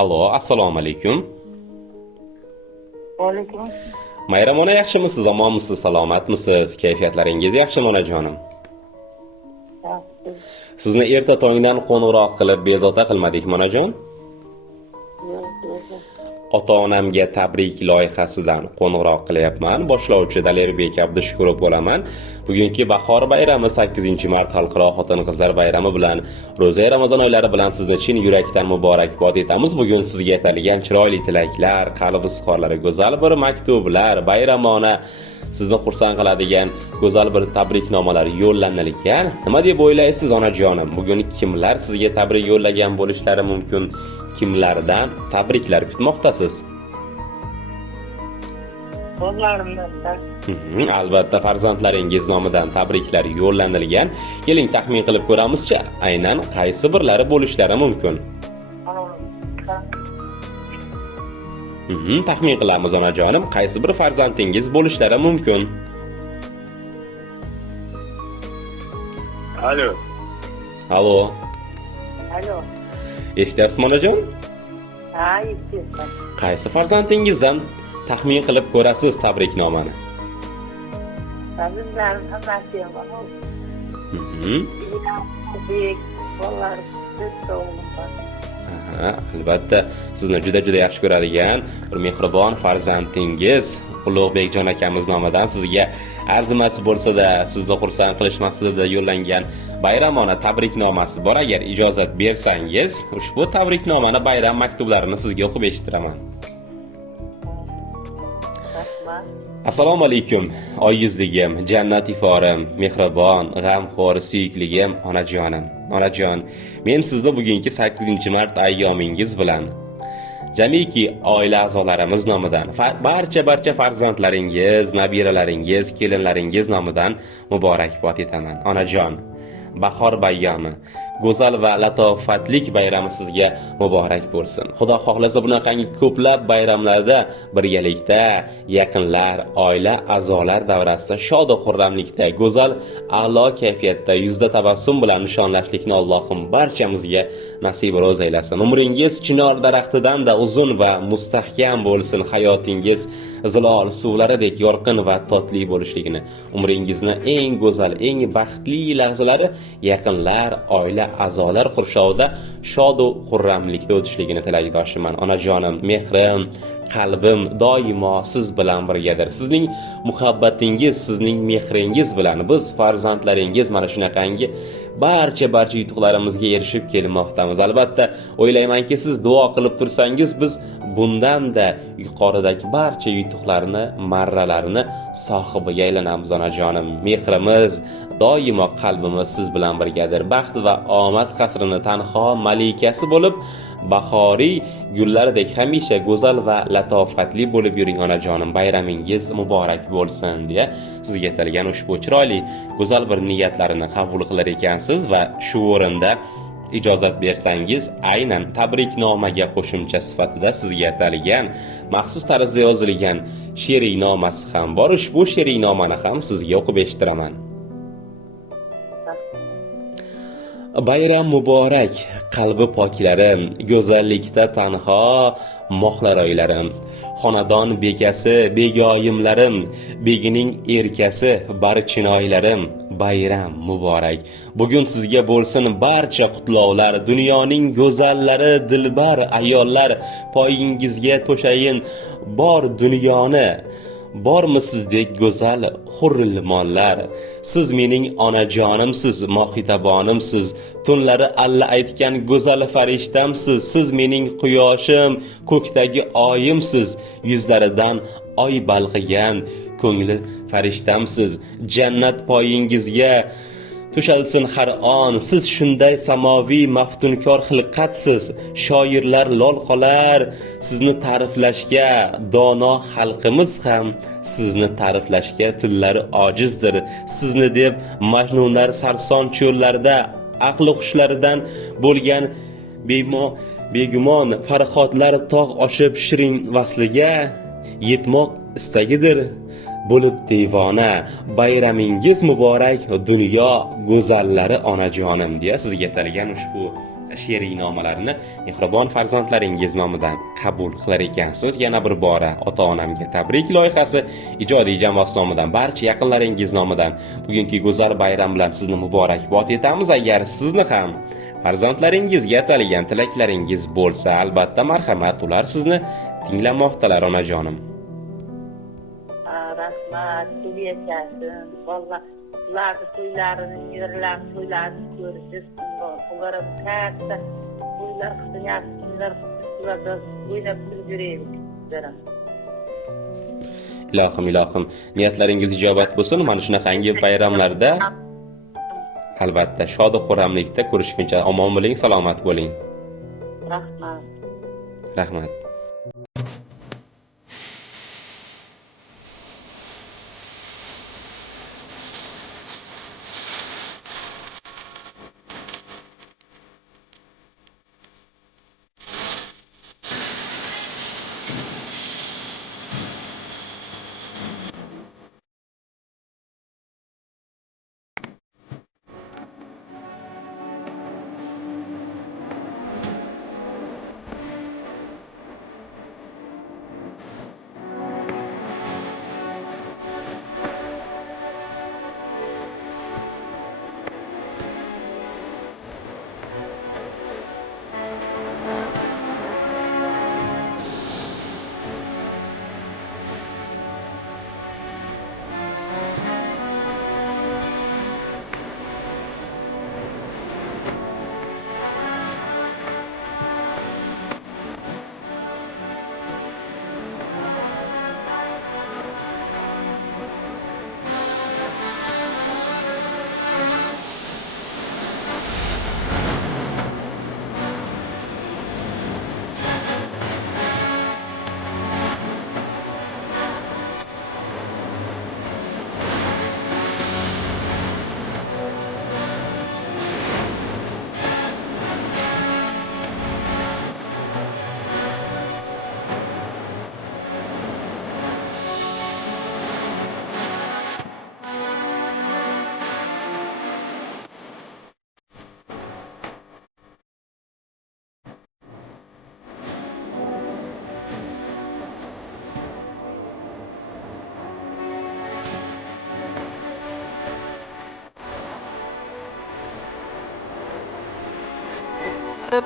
Alo, assalomu alaykum. Vaalaykum. Mayram ona yaxshimisiz, omonmisiz, salomatmisiz? Kayfiyatlaringiz yaxshimi onajonim? Yaxshi. Sizni erta tongdan qo'ng'iroq qilib bezovta qilmadikmi onajon? Yo'q. Ota-onamga tabrik loyihasidan qo'ng'iroq qilyapman. Boshlovchi Dalerbek Abdushukurov bo'laman. Bugungi bahor bayrami 8-mart xalqaro xotin-qizlar bayrami bilan ro'za Ramazon oylari bilan sizni chin yurakdan muborakbod etamiz. Bugun sizga atalgan chiroyli tilaklar, qalb izhorlari, go'zal bir maktublar, bayramona sizni xursand qiladigan go'zal bir tabriknomalar yo'llanilgan. Nima deb o'ylaysiz onajonim? Bugun kimlar sizga tabrik yo'llagan bo'lishlari mumkin? Kimlardan tabriklar kutmoqdasiz? Qo'llarimdan Albatta farzandlaringiz nomidan tabriklar yo'llanilgan. Keling taxmin qilib ko'ramizchi, aynan qaysi birlari bo'lishlari mumkin? Taxmin qilamiz onajonim, qaysi bir farzandingiz bo'lishlari mumkin? Alo. Alo, Alo. eshityapsizmi onajon? Ha, eshityapman. Qaysi farzandingizdan taxmin qilib ko'rasiz tabriknomani? Farzandlarim hammasi yomon. Mhm. Bek, bolalarim, to'rtta o'g'lim bor. Albatta sizni juda yaxshi ko'radigan bir mehribon farzandingiz Ulug'bekjon akamiz nomidan sizga arzimas bo'lsa-da sizni xursand qilish maqsadida yo'llangan bayramona tabriknomasi bor. Agar ijozat bersangiz, ushbu tabriknomani bayram maktublarini sizga o'qib eshittiraman. Rahmat. Assalomu alaykum, oyizligim, jannat iforim, mehribon, g'amxo'r, suyukligim, onajonim. Onajon, men sizni bugungi 8-mart ayyomingiz bilan jamiki oila a'zolarimiz nomidan, barcha farzandlaringiz, nabiralaringiz, kelinlaringiz nomidan muborakbod etaman. Onajon, bahor bayyomi, go'zal va latofatlik bayrami sizga muborak bo'lsin. Xudo xohlasa bunaqangi ko'plab bayramlarda birgalikda yaqinlar, oila a'zolar davrasida shod va xurramlikda, go'zal, a'lo kayfiyatda yuzda tabassum bilan nishonlashlikni Allohim barchamizga nasib ro'z aylasin. Umringiz chinor daraxtidan da uzun va mustahkam bo'lsin. Hayotingiz zilol suvlaridek yorqin va totli bo'lishligini, umringizni eng go'zal, eng baxtli lahzalari yaqinlar, oila a'zolar qurshovida shod va xurramlikda o'tishligini tilakdoshiman. Onajonim, mehrim, qalbim doimo siz bilan birgadir. Sizning muhabbatingiz, sizning mehringiz bilan biz farzandlaringiz mana shunaqangi barcha yutuqlarimizga erishib kelmoqdamiz. Albatta o'ylaymanki, siz duo qilib tursangiz, biz bundan-da yuqoridagi barcha yutuqlarni, marralarini sohibiga aylanamiz onajonim. Mehrimiz doimo qalbimiz siz bilan birgadir. Baxt va omad qasrini tanho malikasi bo'lib, bahoriy gullardek hamisha go'zal va latofatli bo'lib yuring onajonim. Bayramingiz muborak bo'lsin deya sizga atalgan ushbu chiroyli go'zal bir niyatlarini qabul qilar ekansiz va shu o'rinda ijozat bersangiz, aynan tabriknomaga qo'shimcha sifatida sizga atalgan maxsus tarzda yozilgan she'riy nomasi ham bor. Ushbu she'riy nomani ham sizga o'qib eshittiraman. Bayram muborak, qalbi poklarim, go'zallikda tanho mohlar oylarim. Xonadon bekasi, begoyimlarim, begining erkasi, barchinoylarim. Bayram muborak. Bugun sizga bo'lsin barcha qutlovlar, dunyoning go'zallari, dilbar ayollar, poyingizga to'shayin bor dunyoni. Bormi sizdek go'zal hurlimonlar? Siz mening onajonimsiz, mohitabanimsiz, tunlari alla aytgan go'zal farishtamsiz. Siz mening quyoshim, ko'kdagi oyimsiz, yuzlaridan oy balqigan ko'ngli farishtamsiz. Jannat poyingizga to'shalsin har on. Siz shunday samoviy maftunkor xilqatsiz. Shoirlar lol qolar sizni ta'riflashga, dono xalqimiz ham sizni ta'riflashga tillari ojizdir. Sizni deb majnunlar sarson cho'llarda aqli xushlaridan bo'lgan begumon farhodlar tog' oshib shirin vasliga yetmoq istagidir bo'lib devona. Bayramingiz muborak dunyo go'zallari onajonim deya sizga atalgan ushbu she'riy nomalarni mehribon farzandlaringiz nomidan qabul qilar ekansiz. Yana bir bora ota-onamga tabrik loyihasi ijodiy jamoasi nomidan, barcha yaqinlaringiz nomidan bugungi go'zal bayram bilan sizni muborakbod etamiz. Agar sizni ham farzandlaringizga atalgan tilaklaringiz bo'lsa, albatta marhamat, ular sizni tinglamoqdalar onajonim. Rahmat, ko'p yashasin. Valloh, ularni to'ylarini, yerlarni to'ylarini ko'rishib, ularga katta to'ylar qilib, yaxshi kunlar ularda o'ynab kulib yuraylik. Ilohim, niyatlaringiz ijobat bo'lsin. Mana shunaqangi bayramlarda albatta shod va xurramlikda ko'rishguncha omon bo'ling, salomat bo'ling. Rahmat.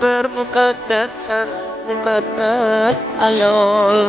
Bermukaddas ayol.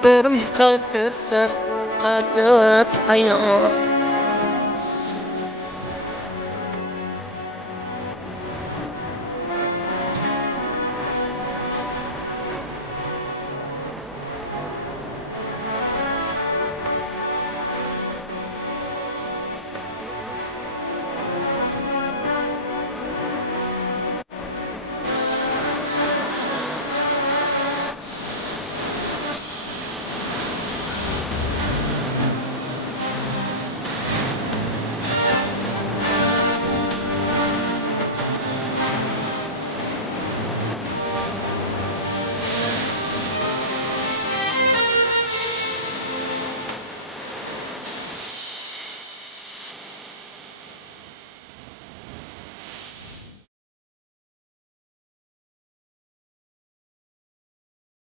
Bermukaddas ayol.